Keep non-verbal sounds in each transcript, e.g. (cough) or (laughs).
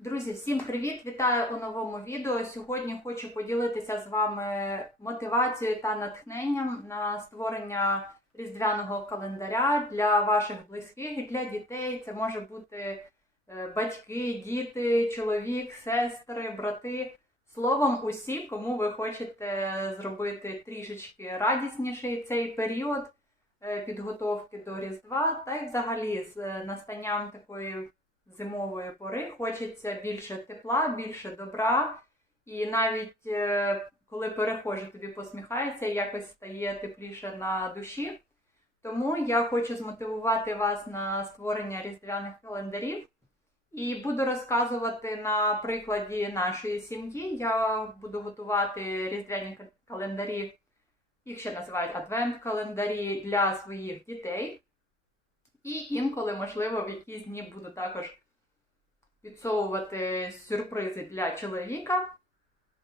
Друзі, всім привіт! Вітаю у новому відео. Сьогодні хочу поділитися з вами мотивацією та натхненням на створення різдвяного календаря для ваших близьких і для дітей. Це може бути е, батьки, діти, чоловік, сестри, брати. Словом, усі, кому ви хочете зробити трішечки радісніший цей період е, підготовки до Різдва, та й взагалі з е, настанням такої зимової пори хочеться більше тепла, більше добра. І навіть е, коли перехожий тобі посміхається, якось стає тепліше на душі. Тому я хочу змотивувати вас на створення різдвяних календарів. І буду розказувати на прикладі нашої сім'ї. Я буду готувати різдвяні календарі, їх ще називають адвент-календарі для своїх дітей. І інколи, можливо, в якісь дні буду також підсовувати сюрпризи для чоловіка.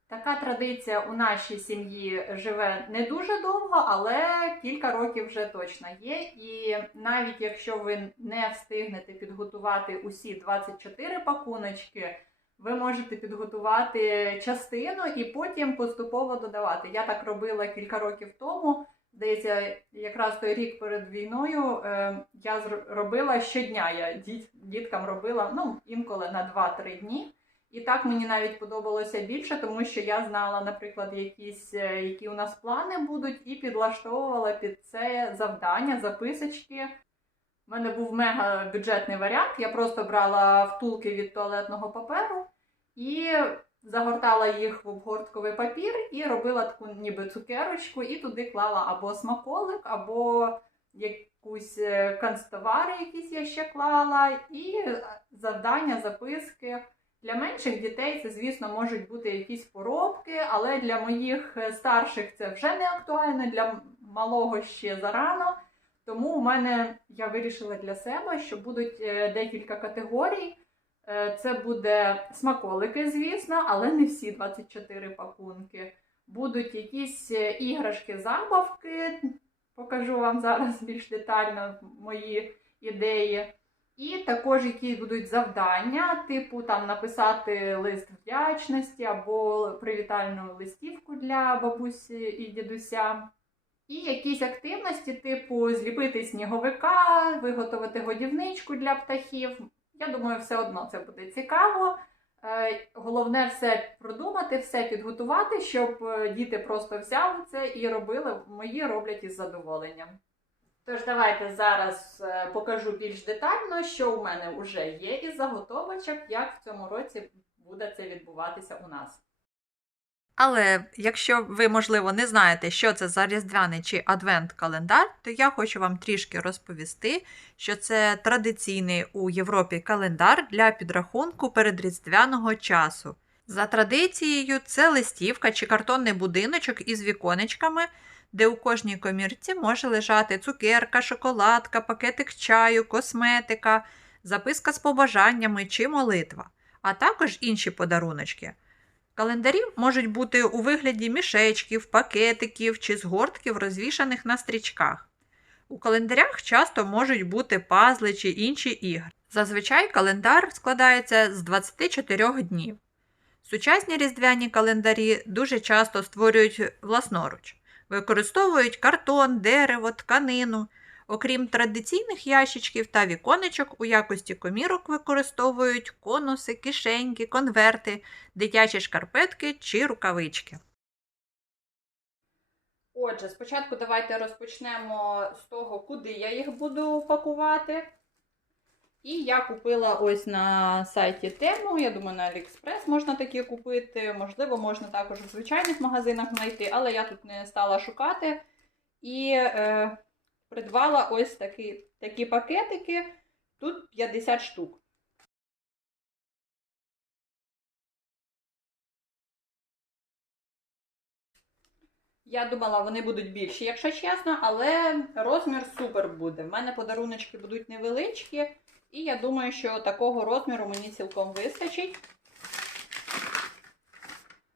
Така традиція у нашій сім'ї живе не дуже довго, але кілька років вже точно є. І навіть якщо ви не встигнете підготувати усі 24 пакуночки, ви можете підготувати частину і потім поступово додавати. Я так робила кілька років тому. Здається, якраз той рік перед війною е, я зр- робила щодня. Я діт- діткам робила ну, інколи на 2-3 дні. І так мені навіть подобалося більше, тому що я знала, наприклад, якісь, е, які у нас плани будуть, і підлаштовувала під це завдання, записочки. У мене був мега бюджетний варіант. Я просто брала втулки від туалетного паперу і загортала їх в обгортковий папір і робила таку ніби цукерочку, і туди клала або смаколик, або якусь е, канцтовари, якісь я ще клала, і е, завдання, записки. Для менших дітей це, звісно, можуть бути якісь поробки, але для моїх е, старших це вже не актуально, для малого ще зарано. Тому у мене я вирішила для себе, що будуть декілька категорій. Е, Це буде смаколики, звісно, але не всі 24 пакунки. Будуть якісь е, іграшки, забавки. Покажу вам зараз більш детально мої ідеї. І також якісь будуть завдання, типу там написати лист вдячності або привітальну листівку для бабусі і дідуся. І якісь активності, типу зліпити сніговика, виготовити годівничку для птахів. Я думаю, все одно це буде цікаво. Е, Головне все продумати, все підготувати, щоб е, діти просто взяли це і робили. Мої роблять із задоволенням. Тож давайте зараз е, покажу більш детально, що у мене вже є із заготовочок, як в цьому році буде це відбуватися у нас. Але якщо ви, можливо, не знаєте, що це за різдвяний чи адвент-календар, то я хочу вам трішки розповісти, що це традиційний у Європі календар для підрахунку передріздвяного часу. За традицією, це листівка чи картонний будиночок із віконечками, де у кожній комірці може лежати цукерка, шоколадка, пакетик чаю, косметика, записка з побажаннями чи молитва, а також інші подаруночки. Календарі можуть бути у вигляді мішечків, пакетиків чи згортків, розвішаних на стрічках. У календарях часто можуть бути пазли чи інші ігри. Зазвичай календар складається з 24 днів. Сучасні різдвяні календарі дуже часто створюють власноруч, використовують картон, дерево, тканину. Окрім традиційних ящичків та віконечок, у якості комірок використовують конуси, кишеньки, конверти, дитячі шкарпетки чи рукавички. Отже, спочатку давайте розпочнемо з того, куди я їх буду пакувати. І я купила ось на сайті Тему, я думаю, на AliExpress можна такі купити. Можливо, можна також у звичайних магазинах знайти, але я тут не стала шукати. І е, придбала ось такі, такі пакетики. Тут 50 штук. Я думала, вони будуть більші, якщо чесно, але розмір супер буде. В мене подаруночки будуть невеличкі, і я думаю, що такого розміру мені цілком вистачить.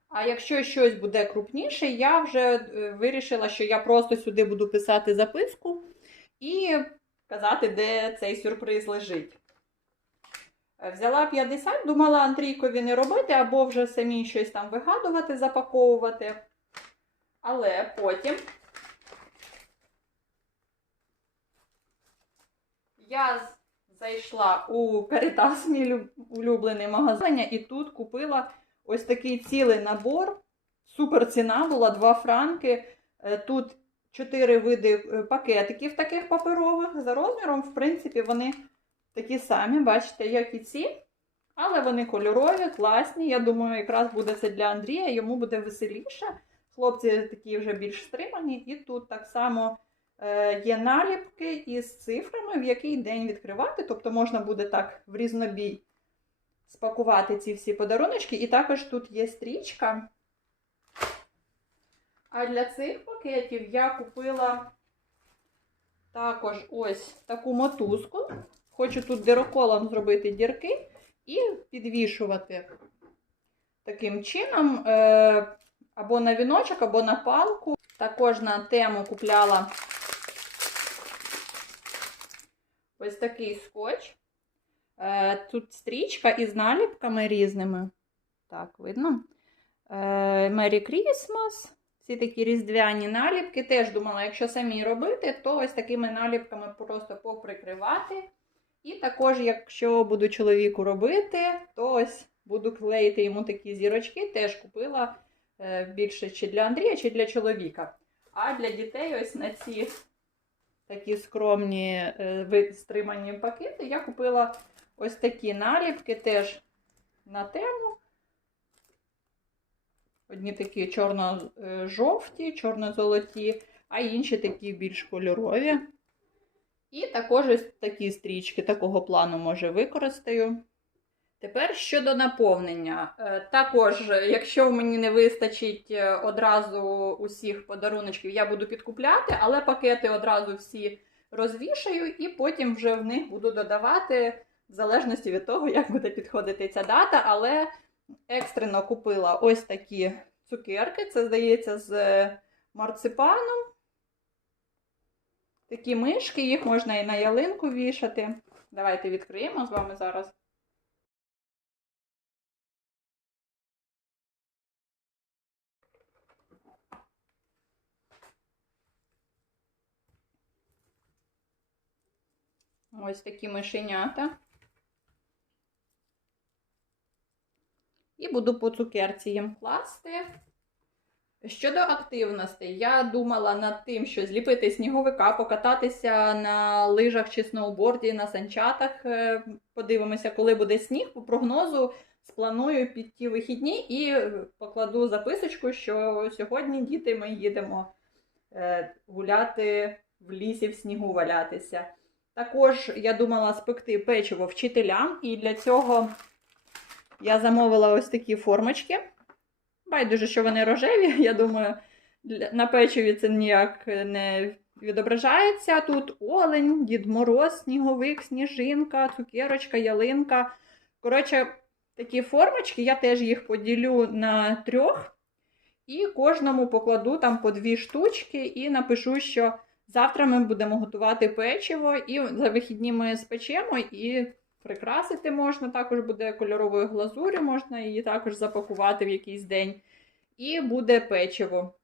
А якщо щось буде крупніше, я вже е, вирішила, що я просто сюди буду писати записку і казати, де цей сюрприз лежить. Е, Взяла 50, думала Андрійкові не робити, або вже самі щось там вигадувати, запаковувати. Але потім я зайшла у Caritas, мій улюблений магазин, і тут купила ось такий цілий набор. Супер ціна була 2 франки. Е, Тут 4 види е, пакетиків таких паперових. За розміром, в принципі, вони такі самі, бачите, як і ці. Але вони кольорові, класні. Я думаю, якраз буде це для Андрія, йому буде веселіше. Хлопці такі вже більш стримані. І тут так само е, є наліпки із цифрами, в який день відкривати. Тобто можна буде так в різнобій спакувати ці всі подаруночки. І також тут є стрічка. А для цих пакетів я купила також ось таку мотузку. Хочу тут дироколом зробити дірки і підвішувати таким чином е, або на віночок, або на палку. Також на тему купляла ось такий скотч. Е, Тут стрічка із наліпками різними. Так, видно. Е, Merry Christmas. Ці такі різдвяні наліпки. Теж думала, якщо самі робити, то ось такими наліпками просто поприкривати. І також, якщо буду чоловіку робити, то ось буду клеїти йому такі зірочки. Теж купила е, більше чи для Андрія, чи для чоловіка. А для дітей ось на ці такі скромні стримані пакети я купила ось такі наліпки теж на тему. Одні такі чорно-жовті, чорно-золоті, а інші такі більш кольорові. І також ось такі стрічки такого плану може використаю. Тепер щодо наповнення. Е, Також, якщо мені не вистачить е, одразу усіх подаруночків, я буду підкупляти, але пакети одразу всі розвішаю і потім вже в них буду додавати, в залежності від того, як буде підходити ця дата. Але екстрено купила ось такі цукерки. Це, здається, з е, марципаном. Такі мишки, їх можна і на ялинку вішати. Давайте відкриємо з вами зараз. Ось такі мишенята. Буду по цукерці їм класти. Щодо активностей, я думала над тим, що зліпити сніговика, покататися на лижах чи сноуборді, на санчатах. Е, Подивимося, коли буде сніг. По прогнозу спланую під ті вихідні і покладу записочку, що сьогодні діти ми їдемо е, гуляти в лісі в снігу валятися. Також я думала спекти печиво вчителям, і для цього я замовила ось такі формочки. Байдуже, що вони рожеві, (laughs) я думаю, на печиві це ніяк не відображається. Тут олень, Дід Мороз, сніговик, сніжинка, цукерочка, ялинка. Коротше, такі формочки, я теж їх поділю на трьох. І кожному покладу там по дві штучки і напишу, що завтра ми будемо готувати печиво, і за вихідні ми спечемо і прикрасити можна. Також буде кольоровою глазурю, можна її також запакувати в якийсь день. І буде печиво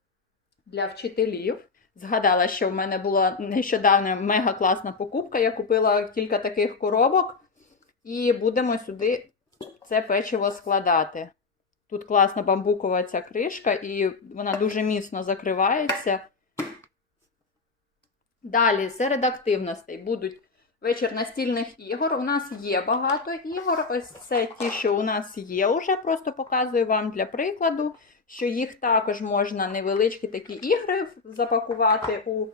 для вчителів. Згадала, що в мене була нещодавно мега класна покупка. Я купила кілька таких коробок, і будемо сюди це печиво складати. Тут класна бамбукова ця кришка, і вона дуже міцно закривається. Далі, серед активностей будуть вечір настільних ігор. У нас є багато ігор. Ось це ті, що у нас є уже. Просто показую вам для прикладу, що їх також можна невеличкі такі ігри запакувати у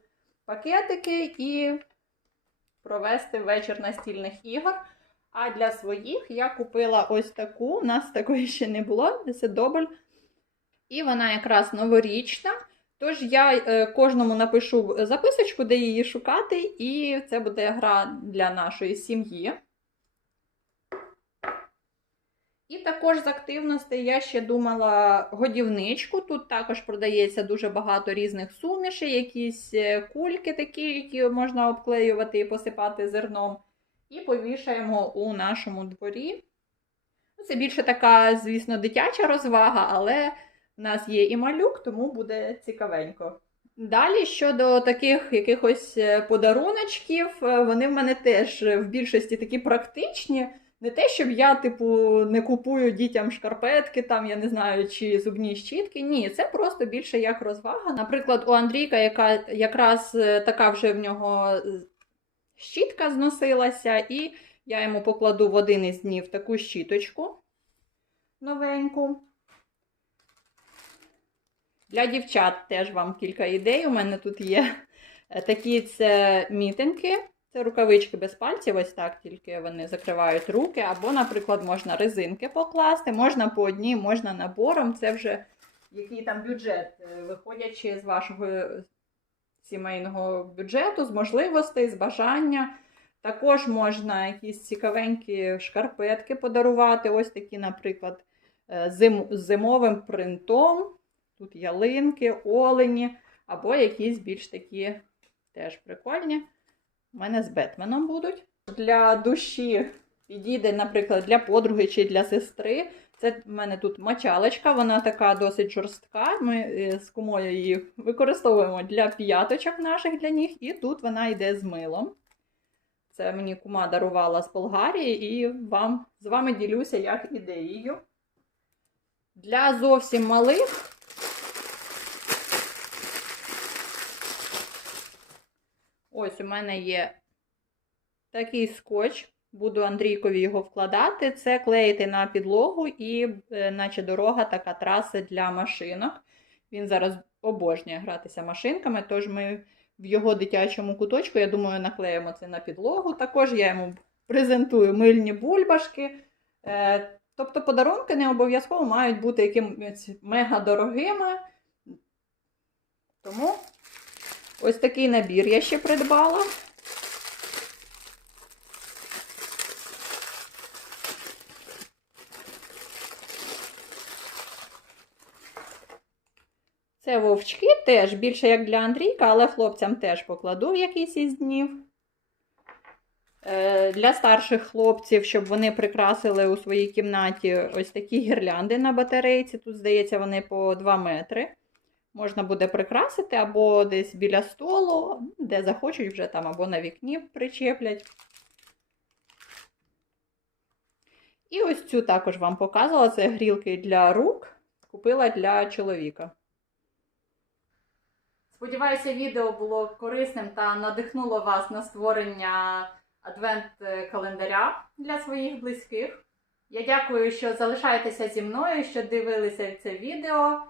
пакетики і провести вечір настільних ігор. А для своїх я купила ось таку. У нас такої ще не було, це добль. І вона якраз новорічна. Тож я е, кожному напишу записочку, де її шукати, і це буде гра для нашої сім'ї. І також з активностей я ще думала годівничку. Тут також продається дуже багато різних сумішей, якісь е, кульки такі, які можна обклеювати і посипати зерном. і повішаємо у нашому дворі. Ну, Це більше така, звісно, дитяча розвага, але в нас є і малюк, тому буде цікавенько. Далі щодо таких якихось е, подаруночків, е, вони в мене теж е, в більшості такі практичні. Не те, щоб я, типу, не купую дітям шкарпетки, там, я не знаю, чи зубні щітки. Ні, це просто більше як розвага. Наприклад, у Андрійка, яка якраз така вже в нього щітка зносилася, і я йому покладу в один із днів таку щіточку новеньку. Для дівчат теж вам кілька ідей. У мене тут є Е, такі це мітинки. Це рукавички без пальців, ось так тільки вони закривають руки. Або, наприклад, можна резинки покласти, можна по одній, можна набором. Це вже який там бюджет, е, виходячи з вашого сімейного бюджету, з можливостей, з бажання. Також можна якісь цікавенькі шкарпетки подарувати. Ось такі, наприклад, е, зим, з зимовим принтом. Тут ялинки, олені, або якісь більш такі теж прикольні. У мене з Бетменом будуть. Для душі підійде, наприклад, для подруги чи для сестри. Це в мене тут мочалочка, вона така досить жорстка. Ми е, з кумою її використовуємо для п'яточок наших для ніг, і тут вона йде з милом. Це мені кума дарувала з Болгарії, і вам, з вами ділюся як ідеєю. Для зовсім малих Ось у мене є такий скотч. Буду Андрійкові його вкладати. Це клеїти на підлогу і, е, наче дорога, така траса для машинок. Він зараз обожнює гратися машинками, тож ми в його дитячому куточку, я думаю, наклеїмо це на підлогу. Також я йому презентую мильні бульбашки. Е, Тобто подарунки не обов'язково мають бути якимись мега дорогими. Тому ось такий набір я ще придбала. Це вовчки теж більше як для Андрійка, але хлопцям теж покладу в якийсь із днів. Е, Для старших хлопців, щоб вони прикрасили у своїй кімнаті ось такі гірлянди на батарейці. Тут, здається, вони по 2 метри. Можна буде прикрасити або десь біля столу, де захочуть вже там, або на вікні причеплять. І ось цю також вам показувала. Це грілки для рук. Купила для чоловіка. Сподіваюся, відео було корисним та надихнуло вас на створення адвент-календаря для своїх близьких. Я дякую, що залишаєтеся зі мною, що дивилися це відео.